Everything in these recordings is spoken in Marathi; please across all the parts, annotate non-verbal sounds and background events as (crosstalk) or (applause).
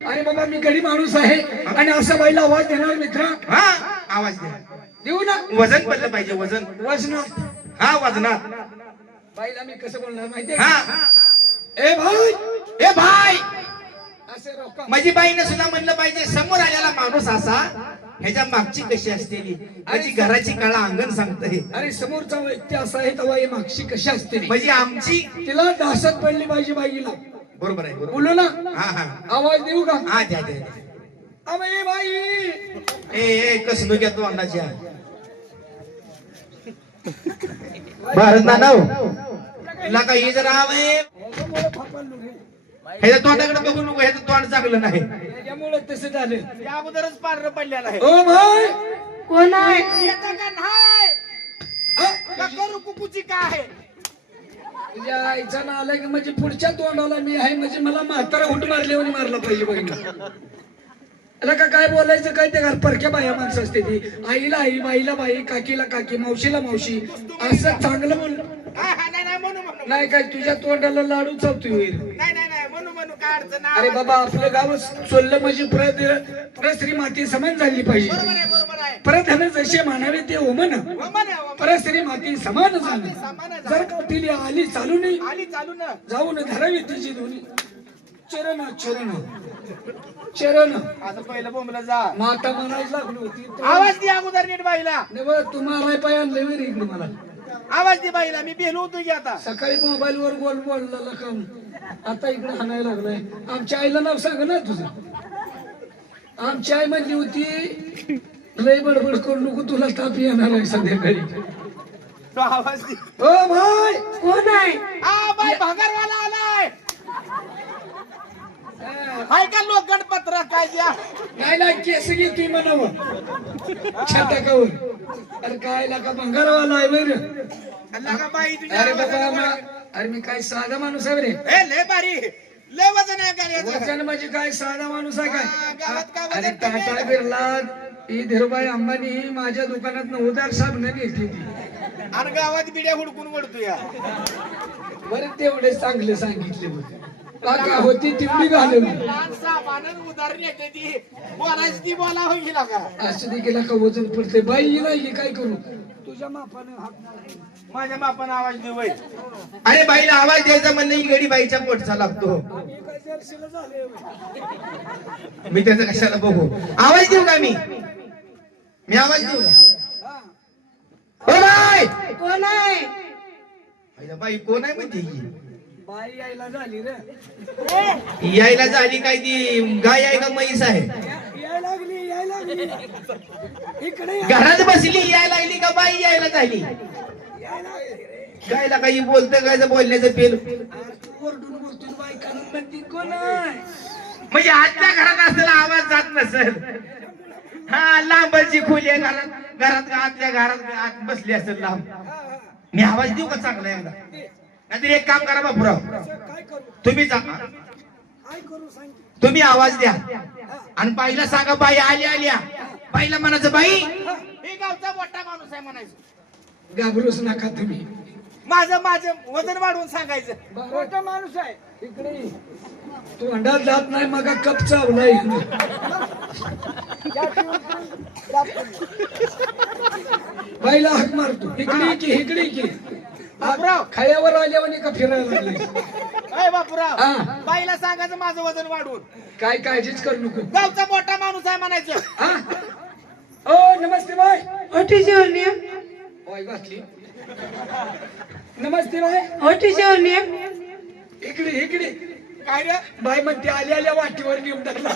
अरे बाबा मी गडी माणूस आहे आणि असा बाईला आवाज देणार मित्र. हा आवाज द्या देऊ ना. वजन पडलं पाहिजे वजन. वजन. हा वजनात. बाईला मी कसं बोलणार माहितीये हा? ए भाई ए भाई. असे रोका. माझी बाईने सुद्धा म्हणलं पाहिजे समोर आलेला माणूस असा ह्याच्या मागची कशी असतेली माझी घराची काळा अंगण सांगतंय अरे समोरचा व्यक्ती असा आहे तेव्हा ही मागशी कशी असते रे? म्हणजे आमची तिला दासात पडली पाहिजे बाईला. बरोबर आहे बरोबर बोलू ना? हा हा. आवाज देऊ का? हा द्या द्या द्या. अबे बाई! ए ए कसं घ्या तू अंदाच्या भारत नानव लका ही जर आहे रे. ह्याच्या तोंडाकडे बघू नको ह्याचं तोंड चांगलं नाही. ह्याच्यामुळे तसं झालं. त्या अगोदरच पांढरं पडलेलं आहे. ओ भाई कोण आहे? येतं का नाही? हा? का करू कुकूची काय तुझ्या आईचा ना आला की म्हणजे पुढच्या तोंडाला मी आहे म्हणजे मला म्हातारा हुट मारल्यावर मारला पाहिजे बघितलं का काय बोलायचं काय ते परक्या बाया माणसं असते ती. आईला आई बाईला बाई काकीला काकी मावशीला मावशी. असं चांगलं बोल नाही काय तुझ्या तोंडाला लाडू चावतोय होईल. अरे बाबा आपलं गाव सोडलं म्हणजे परत परत श्री माती समान झाली पाहिजे. ह्यानं जसे म्हणावे ते ओमन. हो म्हणा, हो म्हणा. परत श्री माती समान झालं. जर का तिला आली चालू नाही जाऊन धरावी तिची दोन्ही. चरण चरण. चरण. असं पहिलं बोंबला जा. माता म्हणायला लागली होती आवाज दे अगोदर नीट बाईला. तुम्हाला पाय आणलं वेळ इकडे मला. आवाज दे बाईला मी बेलो होतो की आता. सकाळी मोबाईल वर बोल बोलला काम आता इकडे हाणायला लागलाय. आमच्या आईला नाव सांग ना तुझं. आमची आई म्हणली होती लय बडबड करू नको तुला ताप येणार आहे संध्याकाळी. तो आवाज दे. ओ भाई! कोण आहे? आ बाई भांगारवाला आलाय. हाय का लोक गणपत्र काय द्या केस घेतोय म्हणावं छटाकावर अरे काय लाका भंगारवाला आहे बरं. अल्ला का बाई तुझ्या अरे बाबा आवाजाला मा- अरे मी काय साधा माणूस आहे रे ए लय बारी लय वजन आहे गाड्याचं वचन म्हणजे काय साधा माणूस आहे हा, गावात काय काय वजन कमी टाटा? बिर्ला ही धीरुभाई अंबानी ही माझ्या दुकानात उदार साबण घेतली ती आणि गावात बिड्या हुडकून वडतो या बरं तेवढे चांगले सांगितले होते. काका होती तेवढी घालवली ती. ती असं दे गेला का वजन पडते बाई नाही काय करू? तुझ्या मापाने हात नाही. माझ्या बापानं आवाज देऊ बाई. अरे बाईला आवाज द्यायचा म्हणलं ही गडी बाईच्या पोटचा लागतो. मी त्याचं कशाला बघू? आवाज देऊ का मी? मी आवाज देऊ का हा. हो बाई कोण आहे? बाई कोण आहे म्हणजे ही? बाई यायला झाली रे. यायला झाली काय ती? गाय आहे का म्हैस आहे? या- यायला लागली यायला लागली. इकडे या. घरात बसली यायला लागली का बाई यायला झाली? यायला लागली रे. गायला काही बोलतं काय बोलण्याचं पेल तू ओरडून बोलतोय बाई म्हणती कोण आहे? म्हणजे आजच्या घरात असलेला आवाज जात नसेल. हा लांबची खोली आहे घरात. घरात आतल्या घरात आत बसली असेल लांब? मी आवाज देऊ का चांगला एकदा? नाहीतर एक काम करा बापुराव तुम्ही तुम्ही आवाज द्या. आणि बाईला सांगा बाई आली आल्या बाईला म्हणायचं बाई हे गावचा मोठा माणूस आहे म्हणायचं. घाबरूच नका तुम्ही. माझं माझं वजन वाढवून सांगायचं. मोठा माणूस आहे. इकडे. तू अंडा जात नाही मग कप चावलाय बाईला हाक मारतो इकडे की इकडे की. बापराव. खायावर आल्यावर का फिरायला लागले बापूराव. बाईला सांगायचं माझं वजन वाढवून काय काळजीच करू नको. गावचा मोठा माणूस आहे म्हणायचं. हा? ओ नमस्ते बाय. your name? ओय घातली नमस्ते बाय. your name? इकडे इकडे. काय रे? बाई म्हणते आल्या आल्या वाटीवर घेऊन टाकला.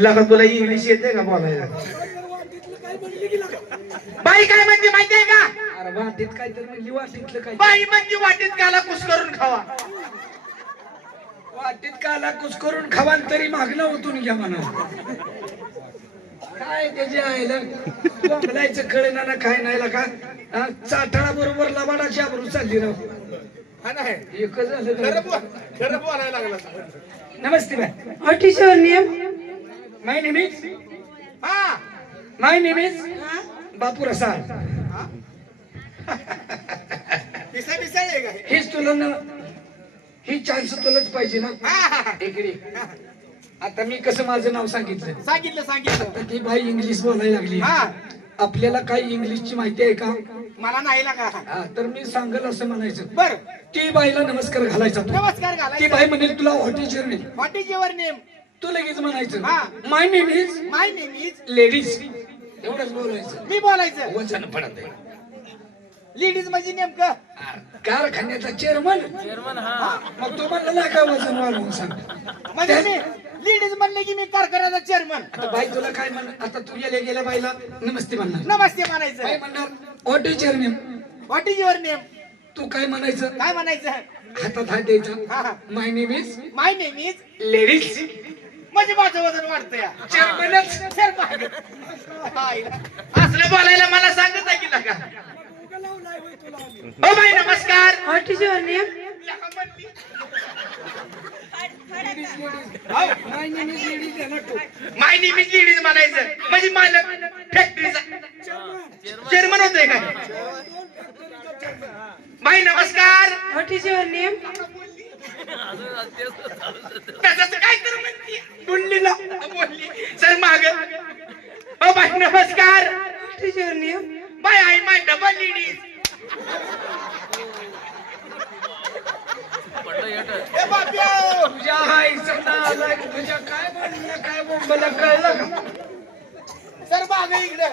लगा तुला इंग्लिश येते का बोलायला? बाई काय म्हणते माहितीये का? अरे वाटीत काय तर म्हणली वाटीतलं काय बाई म्हणजे वाटीत काला कुस करून खावा. वाटीत काला कुस करून खावान तरी मागणं ओतून घ्या म्हणा. काय त्याची आईला बोंबलायचं कळेना ना काय नाही का? चाटाळा बरोबर लबाडाची आबरू चालली राव. हा नाही एकच झालं खरं तर. बोल खरं बोलायला लागला नमस्ते bye What is your name? My name is हा. My name is Bapu Rasal. पिसा पिसा आहे का? हे? हेच तुला न ही चान्स तुलाच पाहिजे ना. हा, हा, हा. इकडे आता मी कसं माझं नाव सांगितलं? सांगितलं सांगितलं. तर ती बाई इंग्लिश बोलायला लागली. हा. आपल्याला काही इंग्लिशची माहिती आहे का? मला नाही लागा हा, तर मी सांगल असं म्हणायचं. बर. ती बाईला नमस्कार घालायचा तू. नमस्कार ती घालायचं बाई म्हणेल तुला हॉटेल नाही व्हॉट इज युअर नेम. तू लगेच म्हणायचं हा. My name is my name is ladies एवढंच बोलायचं. मी बोलायचं. वजन पडत आहे. लेडीज म्हणजे नेमकं? कारखान्याचा चेअरमन मग तो म्हणला नाही का वजन वाढवून सांग. म्हणजे मी लेडीज म्हणले की मी कारखान्याचा चेअरमन आता बाई तुला काय म्हण आता तू गेल्या गेल्या बाईला नमस्ते म्हणणार. नमस्ते काय म्हणायचं म्हणणार auto chairman what is your name तू काय म्हणायचं? काय म्हणायचं? हातात हात द्यायचा. हा. My name is my name is ladies म्हणजे माझं वजन वाढतं या. चेअरमनच चेअरमन असलं बोलायला मला सांगत आहे की नका. हो बाई नमस्कार. What is your name my name is ladies my name is ladies म्हणायचं. म्हणजे मालक. फॅक्टरीचा चेअरमन होतोय काय? बाई नमस्कार. व्हॉट इज युअर नेम त्याचं काय तर म्हणते? बोललीला. बोलली सर माग. हो बाई नमस्कार. What is your name bye I my double ladies तुझ्या आईचा नालायक तुझ्या काय म्हणलं काय बोंबला कळलं का? सर माग इकडे.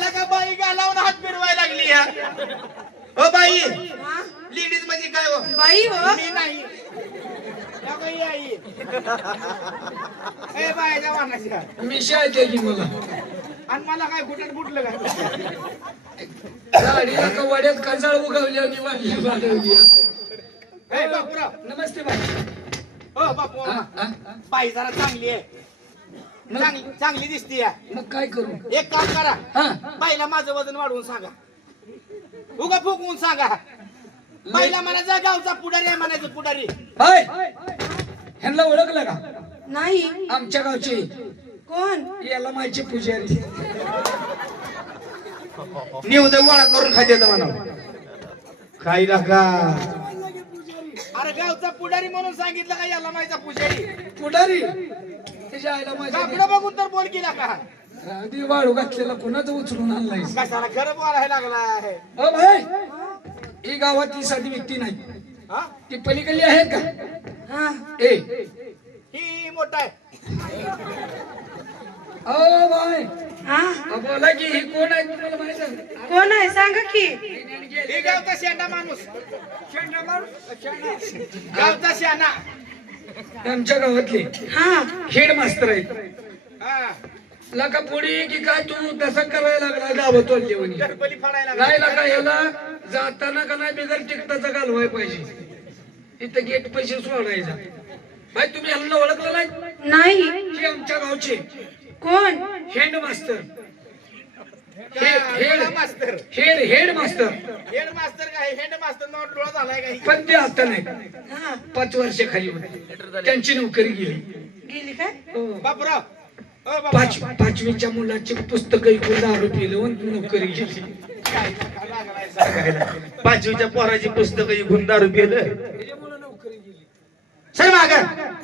लगा बाई गालावून हात फिरवायला लागली या. हो बाई लेडीज म्हणजे काय हो? बाई हो? मी नाही. या बाई आई. ए मला? आणि मला काय गाडीला कजाळ उगवली आणि वाढली वाढवली. ए नमस्ते बाई. बापू. बाई जरा चांगली आहे. चांगली चांगली दिसती मग काय करू? एक काम करा. हा. बाईला माझं वजन वाढवून सांगा. उगा फुकवून सांगा. बाईला म्हणायचं गावचा पुढारी आहे म्हणायचं पुढारी. हाय. ह्यांना ओळखलं का? नाही. आमच्या गावचे. कोण? याला माहिती पुजारी. निवद गोळा करून खाते म्हणा. काही नका. अरे गावचा पुढारी म्हणून सांगितलं का याला माहिती पुजारी? पुढारी? त्याच्या आईला कापडं माझ्या बघून तर बोल केला का आधी वाळू घातलेला कोणाचं उचलून आणलाय? कशाला खरं बोलायला लागला आहे ओ भाई ही गावातली साधी व्यक्ती नाही. हा? ती पलीकडली आहेत का? हा. ए. ही मोठा आहे. ओ भाई. हा? बोला की ही कोण आहे तुम्हाला माहीत आहे? कोण आहे? सांगा की. ही गावचा शेंडा माणूस. गावचा शेणा आमच्या गावातले. हा. हेड मास्तर आहेत. हा. लका पुढे की काय तू तसं करायला लागला गावात जेवणी घरपली फाडायला नाही लका याला? जाताना का नाही बिगर तिकटाचा घालवाय पाहिजे. तिथं गेट पैसे सोडायचा. भाई तुम्ही ह्यांना ओळखलं नाही? नाही. हे आमच्या गावचे. कोण? हेड मास्तर. हेड. हेड मास्तर. हेड हेड मास्तर. हेड मास्तर काय? हेड मास्तर नाव डोळा झालाय काही पण ते आता नाही. हा. पाच वर्ष खाली होते. त्यांची नोकरी गेली. गेली काय? हो. बापराव. पाच पाचवीच्या मुलाची पुस्तक ऐकून दारू पिलं नोकरी गेली पाचवीच्या पोराची पुस्तक ऐकून दारू पिलं सर माग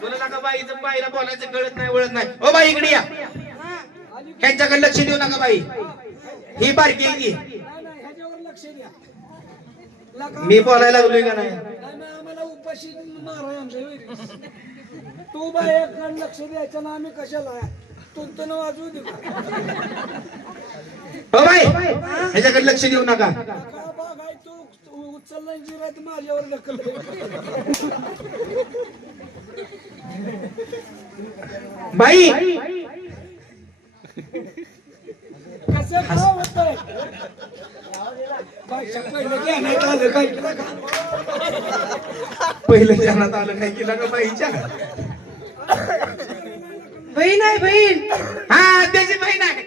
तुला नका बाईचं बाईला बोलायचं कळत नाही वळत नाही. ओ बाई इकडे या. ह्यांच्याकडे लक्ष देऊ नका बाई. ही बारकी आहे की? मी बोलायला लागलोय का नाही? आम्हाला उपाशी मारा तू बाई लक्ष द्यायचं ना आम्ही कशाला? तुमचं वाजवू दे हो बाई ह्याच्याकडे लक्ष देऊ नका. तू उचलला जिरात माझ्यावर दखल बाई! कसं होतंय? पहिलं ध्यानात आलं नाही केलं का? बाईच्या बहीण आहे बहीण. हा त्याची बहीण आहे.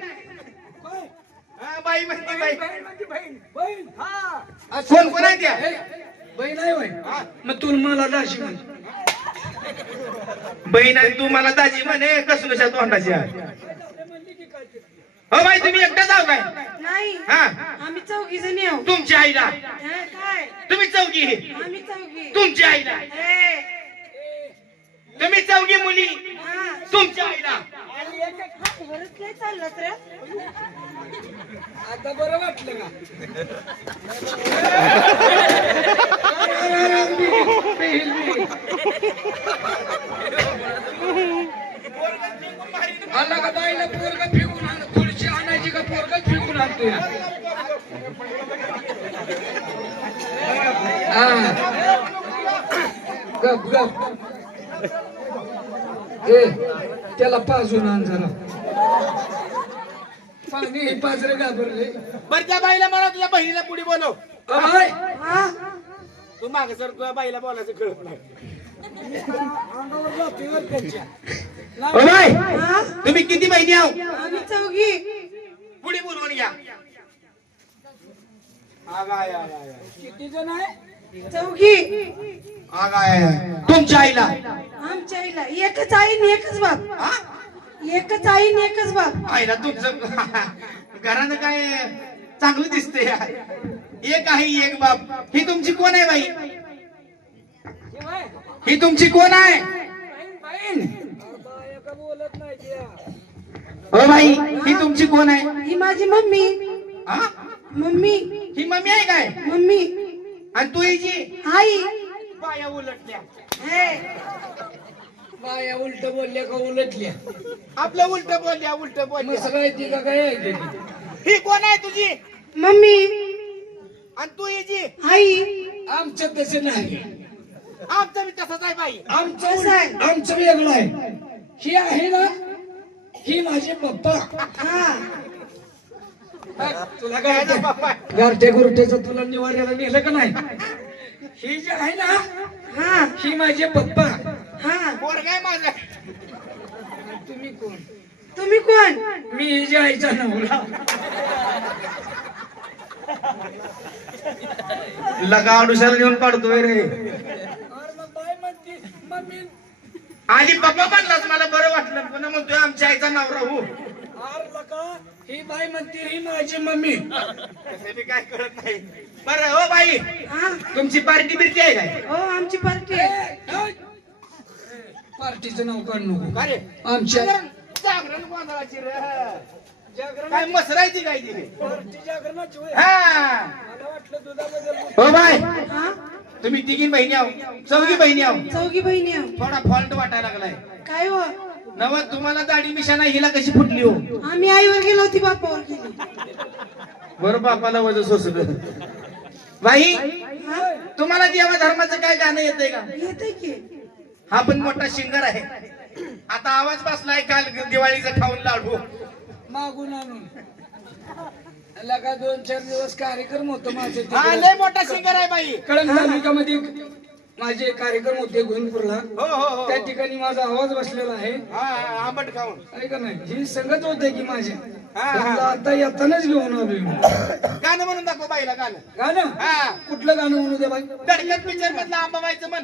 हा, बाई म्हणते बाई. बहीण बहीण हा कोण कोण आहे त्या? बहीण आहे होय. मग तू मला दाशी म्हण. बहीण आहे तू मला दाजी म्हणे कसुकशा तोंडाच्या? हो बाई तुम्ही एकटा जाऊ काय? नाही हा. आम्ही चौघी जणी आहो तुमची आईला? हे, काय? तुम्ही चौकी आम्ही चौघी. तुमची आईला? तुम्ही चौघी मुली तुमच्या आईला. आता बरं वाटलं का? आला का ताईला पोरग फिकून आण खुर्ची आणायची का पोरग फिकून आणतो गप गप. ए त्याला पाजून आण जरा. पाणी पाजरे घाबरले. बरं त्या बाईला म्हणा तुझ्या बहिणीला पुढे बोलव? हा? तू माग सर तुझ्या बाईला बोलायचं कळत नाही. ओ बाई हा? तुम्ही किती बहिणी आहो? आम्ही चौघी. पुढे बोलवून घ्या? किती जण आहे? चौघी. तुमच्या आईला. आमच्या आईला एकच आई आणि एकच बाप. हा? एकच आई आणि एकच बाप. आईला तुमचं (laughs) घरानं काय चांगलं दिसतंय? एक आहे एक बाप. ही तुमची कोण आहे बाई? ही तुमची कोण आहे. हो बाई ही तुमची कोण आहे? ही माझी मम्मी. हा? मम्मी. ही मम्मी आहे काय? मम्मी. आणि तू हिची? आई. बाया उलटल्या. हे. बाया उलट बोलल्या का उलटल्या? आपलं उलट बोलल्या उलट मग बोलल्या. सगळं ती का काय आहे ते? ही कोण आहे तुझी? मम्मी. आणि तू हिची आई. आमचं तसं नाही. आमचं बी तसंच आहे बाई. आमचं आहे? उलट- आमचं वेगळं आहे. ही आहे ना ही माझे पप्पा. हा. तुला काय गारठे गुरठेचं तुला निवाऱ्याला नेलं का नाही? ही जी आहे ना हा. ही माझे पप्पा. हा. पोर काय माझं तुम्ही कोण? तुम्ही कोण? मी ही जी आईचा नवरा. लगा अडुशाला नेऊन काढतोय रे. अरे मग बाई म्हणते मम्मी. आधी पप्पा म्हणलास मला बरं वाटलं. पुन्हा म्हणतोय आमच्या आईचा नवरा हो. अरे लका ही बाई म्हणते ही माझी मम्मी. तसं बी काय कळत नाही. बरं हो बाई. हा. तुमची पार्टी बिर्टी आहे काय? हो आमची पार्टी आहे. पार्टीचं नाव काढ नको. का रे? आमच्या जागरण गोंधळाची रे. जागरण काय मसरायची काय ती? पार्टी जागरणाची होय. हा. मला वाटलं दुधाबद्दल हो बाय. हा तुम्ही तिघी बहिणी आहो. चौघी बहिणी आहो. चौघी बहिणी आहो. थोडा फॉल्ट वाटायला लागलाय. काय हो? नव तुम्हाला दाढी मिशाना हिला कशी फुटली हो? आम्ही आईवर गेलो होती बापावर गेली. बरं बापाला वजन सोसलं. बाई हा? तुम्हाला देवा धर्माचं काय गाणं येतंय का? येते की. हा पण मोठा सिंगर आहे. आता आवाज बसलाय काल दिवाळीचं खाऊन लाडू. मागून आणून. लका दोन चार दिवस कार्यक्रम होतो माझे हा. लय मोठा सिंगर आहे बाई. तालुक्यामध्ये माझे कार्यक्रम होते गोविंदपूरला. हो हो हो. त्या ठिकाणी माझा आवाज बसलेला आहे. हा हा, आंबट खाऊन. आहे का नाही? ही संगत होते की माझे आता येतानाच घेऊन आलोय मी. गाणं म्हणून दाखव बाईला गाणं. गाणं? हा. कुठलं गाणं म्हणू दे बाई? धडकन पिक्चर मधलं आंबाबाईचं म्हण.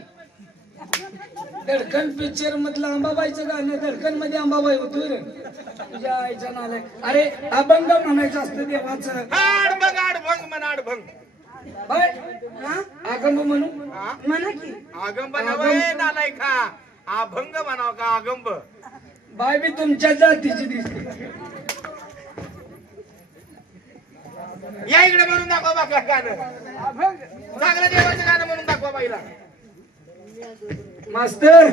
धडकन पिक्चर मधलं अंबाबाईचं गाणं धडकनमध्ये अंबाबाई होतो रे. तुझ्या आईच्या नाला अरे अभंग म्हणायचं असतं देवाचं. आडभंग आडभंग म्हण आडभंग आगंब म्हणू. हा? म्हणा की. आगंब नव्हे नालाय खा अभंग म्हणाव का आगंब? बाय मी तुमच्या जातीची दिसते. या इकडे म्हणून दाखवा बाका गाणं. चांगलं देवाचं गाणं म्हणून दाखवा बाईला. मास्तर!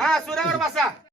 हा सुरावर बसा.